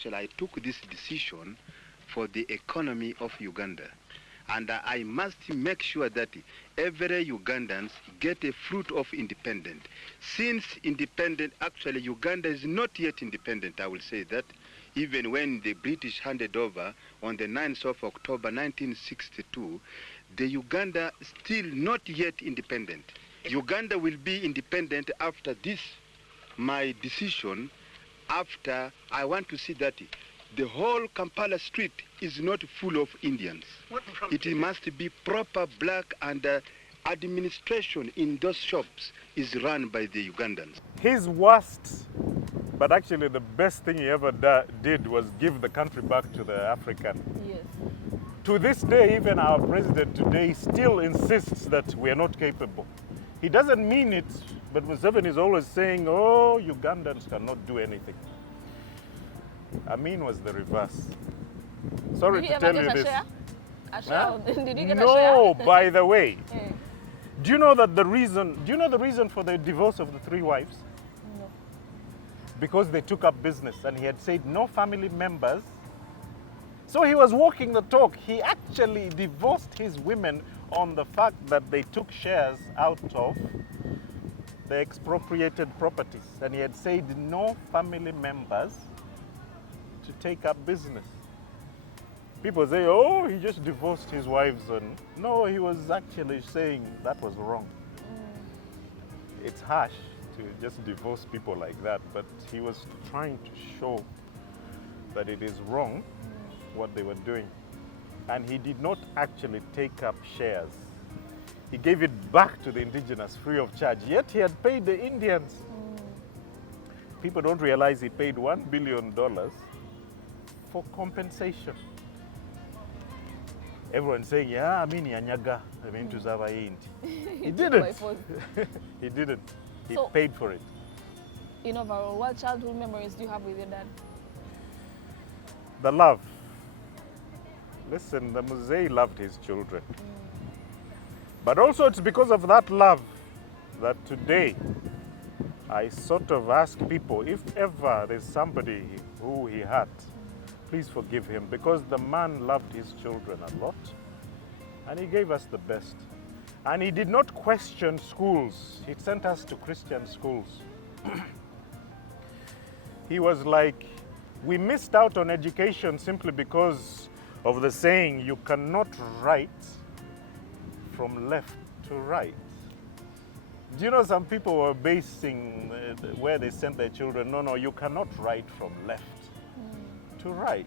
actually I took this decision for the economy of Uganda. And I must make sure that every Ugandans get a fruit of independence. Since independent, actually Uganda is not yet independent, I will say that. Even when the British handed over on the 9th of October 1962, the Uganda still not yet independent. Uganda will be independent after this, my decision, after I want to see that the whole Kampala street is not full of Indians. It must be proper black, and administration in those shops is run by the Ugandans. His worst, but actually the best thing he ever did was give the country back to the African. Yes. To this day, even our president today still insists that we are not capable. He doesn't mean it, but Museveni is always saying, oh, Ugandans cannot do anything. Amin was the reverse. Sorry to tell you this. A share? Did you get a share? No, by the way. Yeah. Do you know the reason for the divorce of the 3 wives? No. Because they took up business, and he had said no family members. So he was walking the talk. He actually divorced his women on the fact that they took shares out of the expropriated properties. And he had said no family members to take up business. People say, oh, he just divorced his wives. And no, he was actually saying that was wrong. It's harsh to just divorce people like that, but he was trying to show that it is wrong what they were doing. And he did not actually take up shares. He gave it back to the indigenous free of charge, yet he had paid the Indians. People don't realize he paid $1 billion for compensation. Everyone's saying, yeah, I mean, yanyaga, I mean, to Zavaindi. He didn't. He didn't. He paid for it. In overall, what childhood memories do you have with your dad? The love. Listen, the Muzei loved his children. But also it's because of that love that today I sort of ask people, if ever there's somebody who he hurt, please forgive him, because the man loved his children a lot and he gave us the best. And he did not question schools. He sent us to Christian schools. He was like, we missed out on education simply because of the saying, you cannot write from left to right. Do you know some people were basing where they sent their children, no, you cannot write from left to right.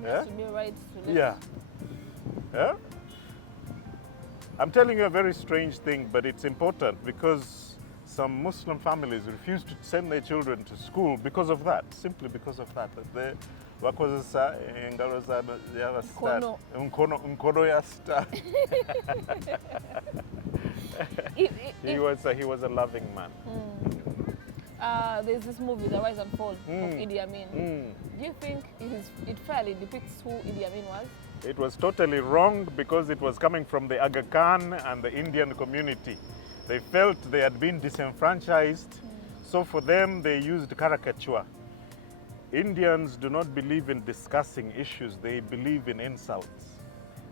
Yeah? To be right to left. Yeah. Yeah? I'm telling you a very strange thing, but it's important because some Muslim families refuse to send their children to school because of that, simply because of that. He was a loving man. There's this movie, The Rise and Fall of Idi Amin. Do you think it fairly depicts who Idi Amin was? It was totally wrong because it was coming from the Aga Khan and the Indian community. They felt they had been disenfranchised, so for them they used caricature. Indians do not believe in discussing issues, they believe in insults.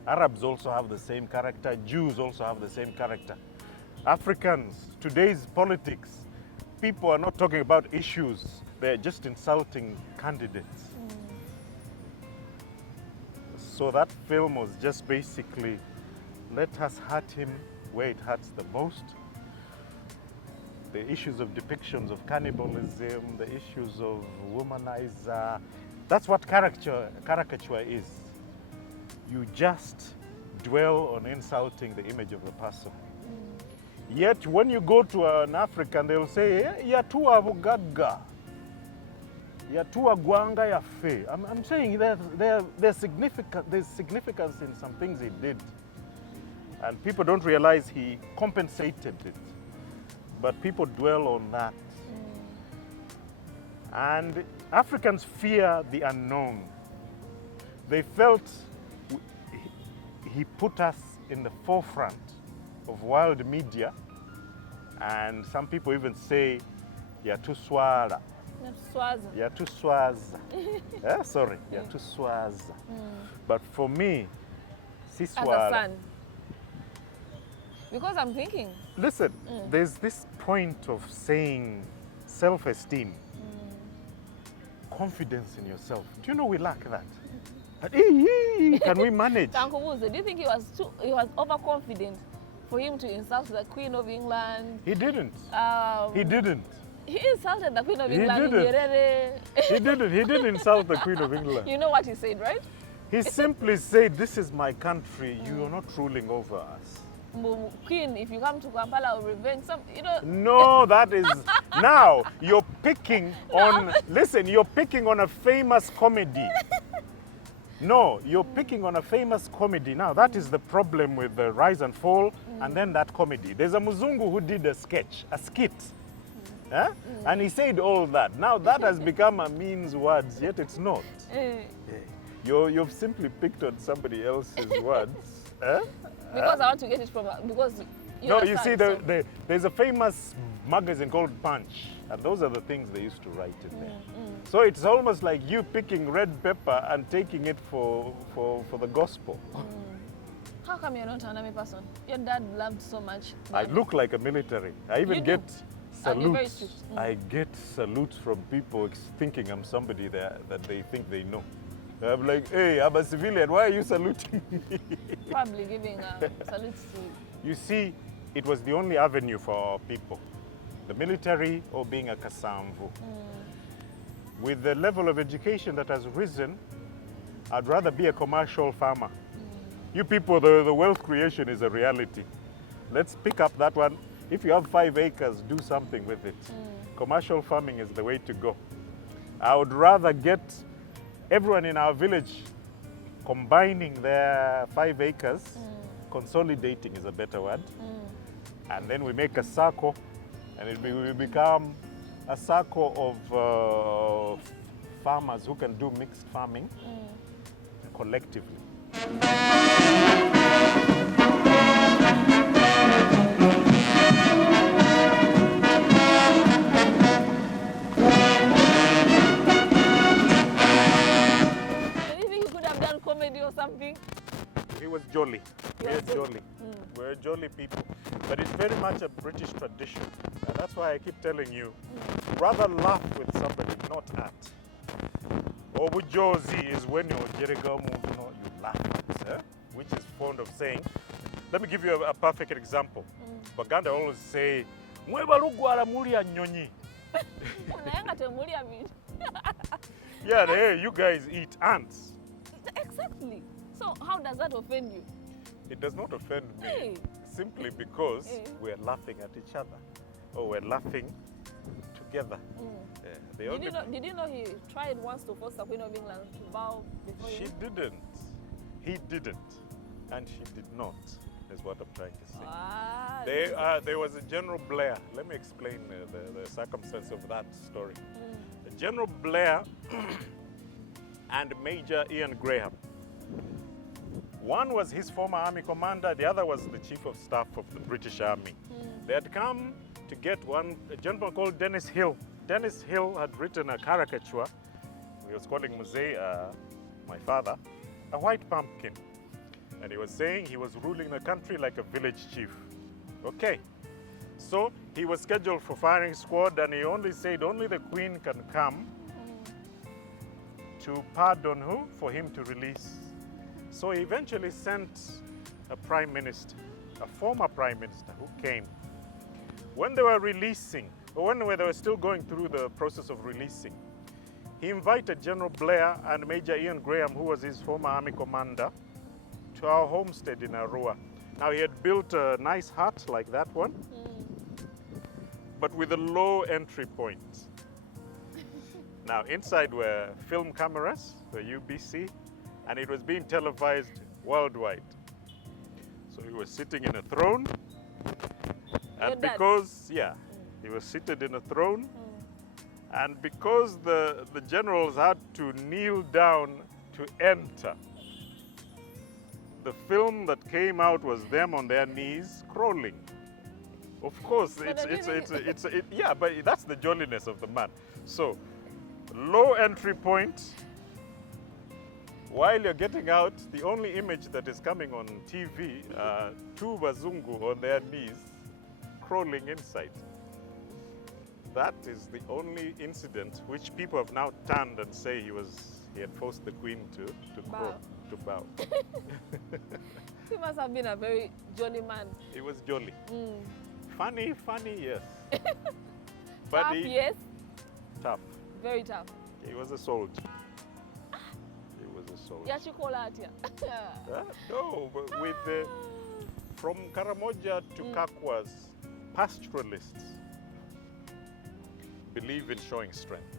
Arabs also have the same character, Jews also have the same character. Africans, today's politics, people are not talking about issues, they're just insulting candidates. So that film was just basically, let us hurt him where it hurts the most. The issues of depictions of cannibalism, the issues of womanizer, that's what caricature is. You just dwell on insulting the image of the person. Yet when you go to an African, they'll say, Yatua Bugaga, Yatua Guanga Yafe. I'm saying there's significance in some things he did. And people don't realize he compensated it. But people dwell on that. And Africans fear the unknown. They felt he put us in the forefront of world media. And some people even say, Yatuswara. Swazi. You're too swaza. Sorry, you're too swaza. But for me, As a siswala. son. Because I'm thinking. Listen, there's this point of saying self-esteem, confidence in yourself. Do you know we lack that? Can we manage? Uncle Wuze, do you think he was overconfident for him to insult the Queen of England? He didn't. He didn't. He insulted the Queen of He England. didn't. He didn't insult the Queen of England. You know what he said, right? He simply said, "This is my country. You are not ruling over us." Queen, if you come to Kampala, will revenge some, you know. No, that is now you're picking on. Listen, you're picking on a famous comedy. No, you're picking on a famous comedy. Now that is the problem with the Rise and Fall, and then that comedy. There's a Muzungu who did a skit. And he said all that. Now that has become a means words, yet it's not. You've simply picked on somebody else's words. Because I want to get it from, because no, you see, there's a famous magazine called Punch, and those are the things they used to write in there. So it's almost like you picking red pepper and taking it for the gospel. How come you're not an army person? Your dad loved so much. I look like a military. I even get And you're very salutes. strict. I get salutes from people thinking I'm somebody that they think they know. I'm like, hey, I'm a civilian. Why are you saluting me? Probably giving salutes to. You see, it was the only avenue for our people. The military or being a Kasamvu. With the level of education that has risen, I'd rather be a commercial farmer. You people, the wealth creation is a reality. Let's pick up that one. If you have 5 acres, do something with it. Commercial farming is the way to go. I would rather get everyone in our village combining their 5 acres, consolidating is a better word, and then we make a circle, and it will become a circle of farmers who can do mixed farming collectively. Comedy or something? He was jolly. We're jolly. We're jolly people. But it's very much a British tradition. And that's why I keep telling you, rather laugh with somebody, not at. Obujozi is when you're you laugh at, which is fond of saying. Let me give you a perfect example. Baganda always say, yeah, hey, you guys eat ants. Exactly. So how does that offend you? It does not offend me, simply because we're laughing at each other, or we're laughing together. Did you know he tried once to force the Queen of England to bow before him? She didn't. He didn't. And she did not, is what I'm trying to say. There was a General Blair. Let me explain the circumstance of that story. General Blair and Major Ian Graham. One was his former army commander, the other was the chief of staff of the British Army. They had come to get a gentleman called Dennis Hill. Dennis Hill had written a caricature. He was calling Muzee, my father, a white pumpkin. And he was saying he was ruling the country like a village chief. Okay. So he was scheduled for firing squad, and he only said only the Queen can come to pardon who? For him to release. So he eventually sent a prime minister, a former prime minister who came. When they were releasing, or when they were still going through the process of releasing, he invited General Blair and Major Ian Graham, who was his former army commander, to our homestead in Arua. Now he had built a nice hut like that one, but with a low entry point. Now, inside were film cameras, the UBC, and it was being televised worldwide. So he was sitting in a throne, and because, he was seated in a throne, and because the generals had to kneel down to enter, the film that came out was them on their knees crawling. Of course, but that's the jolliness of the man. So Low entry point. While you're getting out, the only image that is coming on TV are two Bazungu on their knees crawling inside. That is the only incident which people have now turned and say he had forced the queen to Bow. bow. He must have been a very jolly man. He was jolly. Mm. Funny, yes. Tough, yes. Tough. Very tough. He was a soldier. He was a soldier. Yachikola atia. No, but from Karamoja to Kakwa's pastoralists believe in showing strength.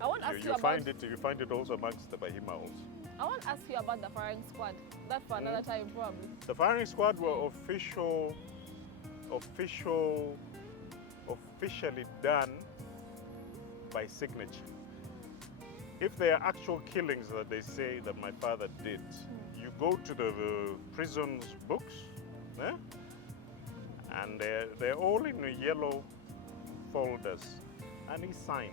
I want to ask you about you find it also amongst the Bahima also. I want to ask you about the firing squad. That for another time probably. The firing squad were officially done by signature. If there are actual killings that they say that my father did, you go to the prison's books, and they're all in yellow folders, and he signed.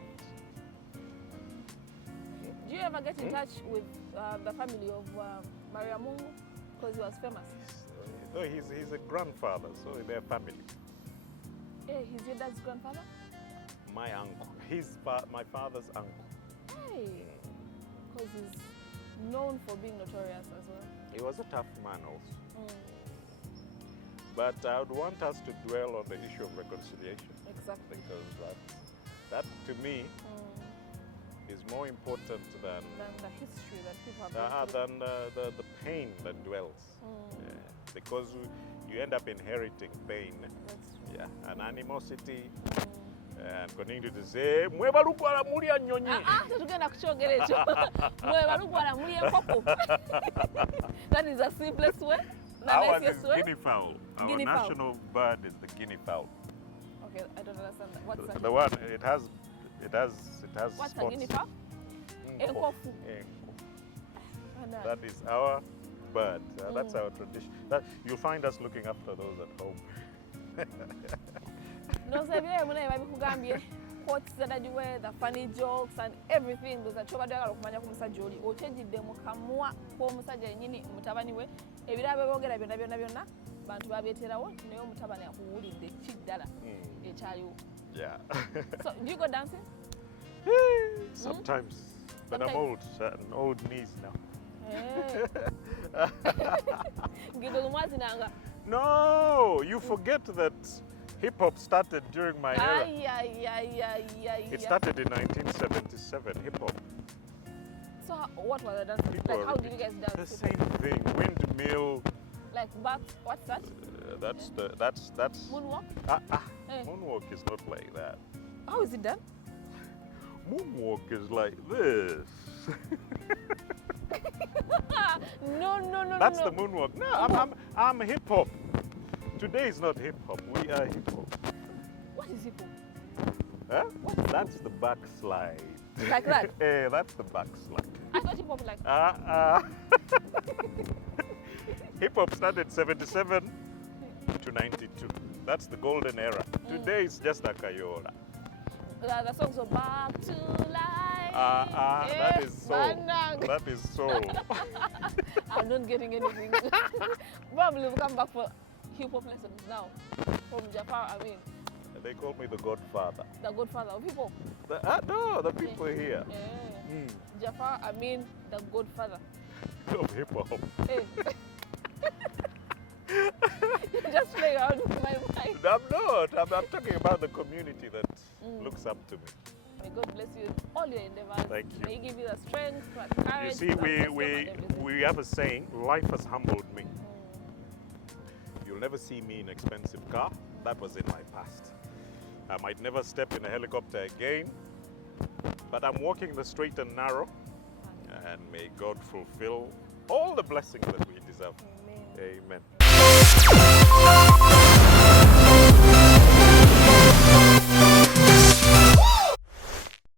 Do you ever get in touch with the family of Maria Mungu? Because he was famous. No, he's a grandfather, so they're family. Hey, he's your dad's grandfather? My uncle. My father's uncle. Hey, because he's known for being notorious as well. He was a tough man also. Mm. But I would want us to dwell on the issue of reconciliation. Exactly. Because that to me is more important than the history that people have than the pain that dwells. Yeah. Because you end up inheriting pain. Yeah, and animosity. And continue to say, mwebalugwala mulya nnyonyi. Tetugenda kukyogera ekyo. Mwebalugwala mulya enkoko. That is the simplest way. Ours is guinea fowl. Our national bird is the guinea fowl. Okay, I don't understand that. What's that? The one it has What's spots. a guinea fowl? Enkofu. That is our bird. That's our tradition. You'll find us looking after those at home. No, so quotes that you wear, the funny jokes and everything. Those are chobadala of Manya Musajoli, or change them Kamua, Homusaja, Mutabani way. If you have a boga, Bantu Babetera, Neo Mutabani, who would in the cheap dollar. Yeah. So, do you go dancing? Sometimes. But I'm old, an old niece now. No, you forget that hip-hop started during my era. It started in 1977, hip-hop. So what were the dances? Like how did you guys dance? The same thing, windmill. Like back, what's that? That's Moonwalk? Moonwalk is not like that. How is it done? Moonwalk is like this. No. That's the moonwalk. No, I'm hip-hop. Today is not hip-hop, we are hip-hop. What is hip-hop? Huh? That's the backslide. Like that? Yeah, that's the backslide. I thought hip-hop like... Hip-hop started 77 to 92. That's the golden era. Today is just a kayola. The songs are back to life. That is soul. That is soul. I'm not getting anything. Probably we'll come back for hip-hop lessons now from Jafar Amin. They call me the godfather. The godfather of hip-hop? No, the people here. Jafar Amin, the godfather. Of hip-hop. Hey. Just play around with my mind. I'm not. I'm talking about the community that looks up to me. May God bless you in all your endeavors. Thank you. May He give you the strength, the courage. You see, we have a saying, life has humbled me. You'll never see me in an expensive car. That was in my past. I might never step in a helicopter again, but I'm walking the straight and narrow, and may God fulfill all the blessings that we deserve. Amen. Amen.